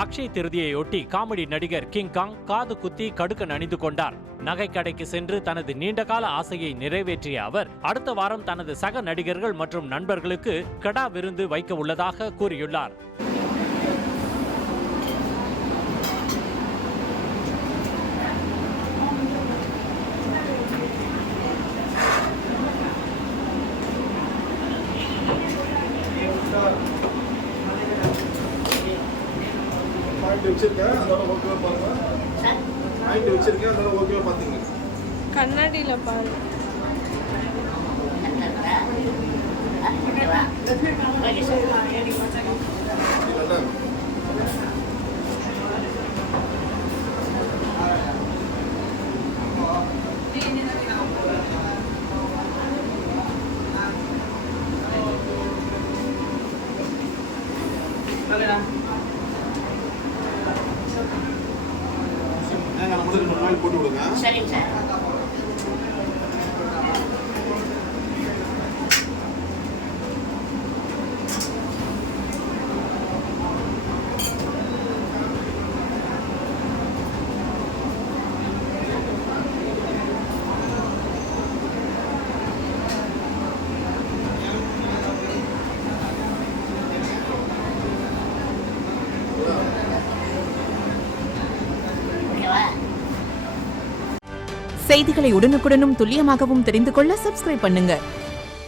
Akshay திருதியையொட்டி comedy நடிகர் king காங் காது குத்தி கடுக்கன் அணிந்து கொண்டார். நகை கடைக்கு சென்று தனது நீண்டகால ஆசையை நிறைவேற்றிய அவர் அடுத்த வாரம் தனது சக நடிகர்கள் மற்றும் நண்பர்களுக்கு கடா விருந்து வைக்க உள்ளதாக கூறியுள்ளார். கண்ணாடியில பாரு. போட்டு விடுங்க. சரிங்க சார். செய்திகளை உடனுக்குடனும் துல்லியமாகவும் தெரிந்து கொள்ள சப்ஸ்கிரைப் பண்ணுங்க.